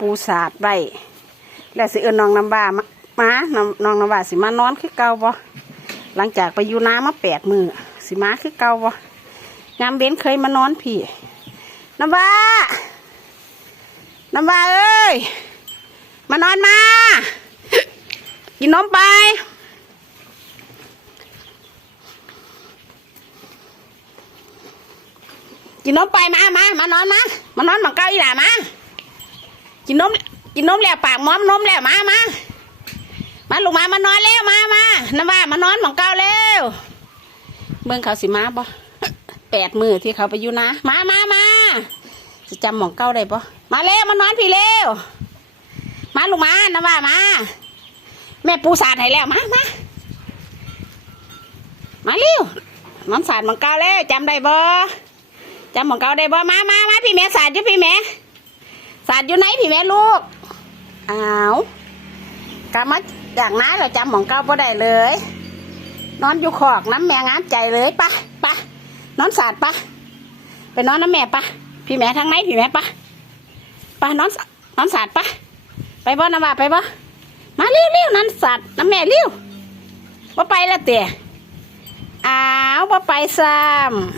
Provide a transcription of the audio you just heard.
ปูสาดไว้แล้วสิเอิ้นน้องน้ำบ้ามามาน้องน้ำบ้าสิมานอนคือเก่าบ่หลังจากไปอยู่น้ำมาแปดมือสิมาคือเก่าบ่ยามเบ้นเคยมานอนพี่น้ำบ้าน้ำบ้าเอ้ยมานอนมา กินนมไปกินนมไปมา มามานอนมามานอนหมังเก้าอีหล่ามา กินนมกินนมแล้วปากม้อมนมแล้วมามามาลูกมามานอนแล้วมามาน้ำว่ามานอนหมังเก้าแล้วเมืองเขาสิมาบ่แปดมือที่เขาไปอยู่นะมามามาจะจำหมองเก้าได้ปะมาเร็วมานอนพี่เร็วมาลูกมาน้ำว่ามา แม่ปูสาดให้แล้วมามามาเร็วนอนสาดหมังเก้าแล้วจำได้บ่จำของเก่าได้บ่มามามาพี่แม่สาดอยู่พี่แม่ ดอยู่ไหนพี่แม่ลูก อ้าวกลับมาจากน้าเราจำของเก่าบ่ได้เลย นอนอยู่ขอกน้ำแม่งามใจเลยปะปะนอนสาดปะไปนอนน้ำแม่ปะพี่แม่ทางไหนพี่แม่ปะปะนอนนอนสาดปะไปบ่น้ำว่าไปบ่มาเร็วเร็วนอนสาดน้ำแม่เร็วบ่าไปแล้วเตะอ้าวบ่าไปซ้ำ